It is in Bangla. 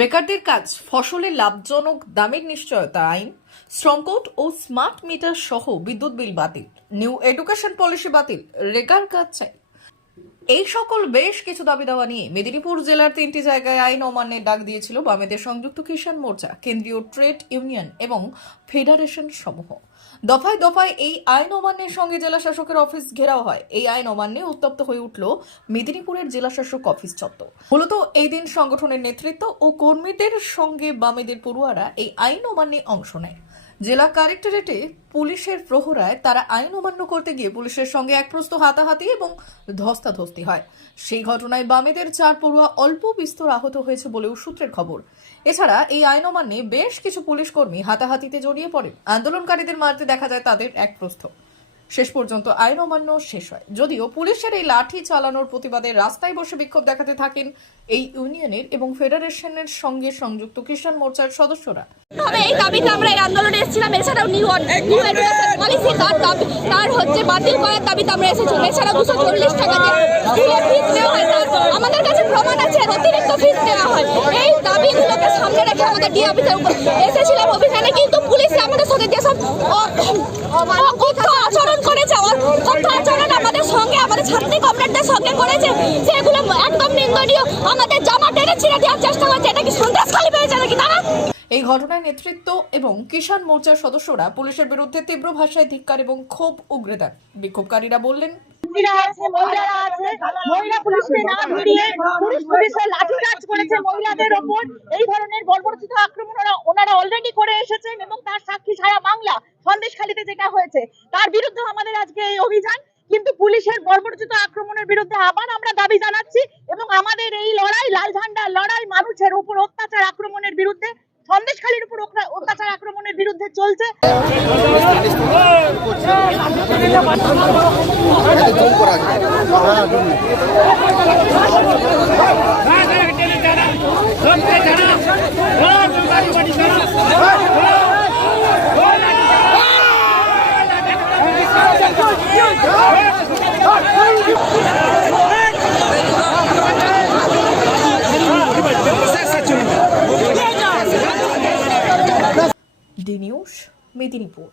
বেকারদের কাজ ফসলের লাভজনক দামের নিশ্চয়তা আইন, শ্রম কোড ও স্মার্ট মিটার সহ বিদ্যুৎ বিল বাতিল, নিউ এডুকেশন পলিসি বাতিল, রেগার কাজ চাই, এই সকল বেশ কিছু দাবি দাওয়া নিয়ে মেদিনীপুর জেলার 3টি জায়গায় আইন অমান্যের ডাক দিয়েছিল বামেদের সংযুক্ত কিষাণ মোর্চা, কেন্দ্রীয় ট্রেড ইউনিয়ন এবং ফেডারেশন সমূহ। দফায় দফায় এই আইন অমান্যের সঙ্গে জেলা শাসকের অফিস ঘেরাও হয়। এই আইন অমান্যে উত্তপ্ত হয়ে উঠল মেদিনীপুরের জেলা শাসক অফিস চত্বর। মূলত এই দিন সংগঠনের নেতৃত্ব ও কর্মীদের সঙ্গে বামেদের পড়ুয়ারা এই আইন অমান্যে অংশ নেয়। জেলা কালেক্টরেটে পুলিশের প্রহরায় তারা আইন অমান্য করতে গিয়ে পুলিশের সঙ্গে এক প্রস্ত হাতাহাতি এবং ধস্তাধস্তি হয়। সেই ঘটনায় বামেদের 4 পড়ুয়া অল্প বিস্তর আহত হয়েছে বলেও সূত্রের খবর। এছাড়া এই আইন অমান্যে বেশ কিছু পুলিশ কর্মী হাতাহাতিতে জড়িয়ে পড়েন। আন্দোলনকারীদের মারতে দেখা যায় তাদের এক প্রস্থ। শেষ পর্যন্ত আইন অমান্য শেষ হয়। যদিও পুলিশের এই লাঠি চালানোর প্রতিবাদে রাস্তায় বসে বিক্ষোভ দেখাতে থাকেন এই ইউনিয়নের এবং ফেডারেশনের সঙ্গে সংযুক্ত কিষাণ মোর্চার সদস্যরা। এই দাবিতে আমরা এই আন্দোলনে এসেছিলাম। এছাড়াও নিউ এডুকেশন পলিসি তার বাতিল করার দাবিতে আমরা এসেছিলাম। এছাড়াও 240 টাকা দিয়ে ফিস নেওয়া হয়, আমাদের কাছে প্রমাণ আছে অতিরিক্ত ফিস নেওয়া হয়। এই দাবিগুলোকে সামনে রেখে আমাদের ডি অফিসে এসেছিলাম অভিযানে, কিন্তু পুলিশ আমাদের সাথে যেসব অকথ্য আচরণ করেছে, অকথ্য আচরণ আমাদের সঙ্গে আমাদের ছাত্রী কমরেডদের সঙ্গে করেছে, সেগুলো একদম নিন্দনীয়। আমাদের জামা টেনে ছিঁড়ে দেওয়ার চেষ্টা করছে। এটা কি সন্ত্রাসকারী পেয়েছে নাকি তারা? এই ঘটনায় নেতৃত্ব এবং কিষাণ মোর্চার সদস্যরা পুলিশের বিরুদ্ধে তীব্র ভাষায় ধিক্কার এবং ক্ষোভ উগরে দেন। বিক্ষোভকারীরা বললেন, মহিলাদের ওপর এই ধরনের বর্বরচিত আক্রমণ ওনারা অলরেডি করে এসেছেন এবং তার সাক্ষী সারা বাংলা সন্দেশখালীতে যেটা হয়েছে তার বিরুদ্ধে আমাদের আজকে এই অভিযান। কিন্তু পুলিশের বর্বরচিত আক্রমণের বিরুদ্ধে আবার আমরা দাবি জানাচ্ছি এবং আমাদের এই লড়াই, লাল ঝান্ডার লড়াই, মানুষের উপর অত্যাচার আক্রমণের বিরুদ্ধে, সন্দেশখালীর উপর অত্যাচার আক্রমণের বিরুদ্ধে চলছে। D news, Medinipur.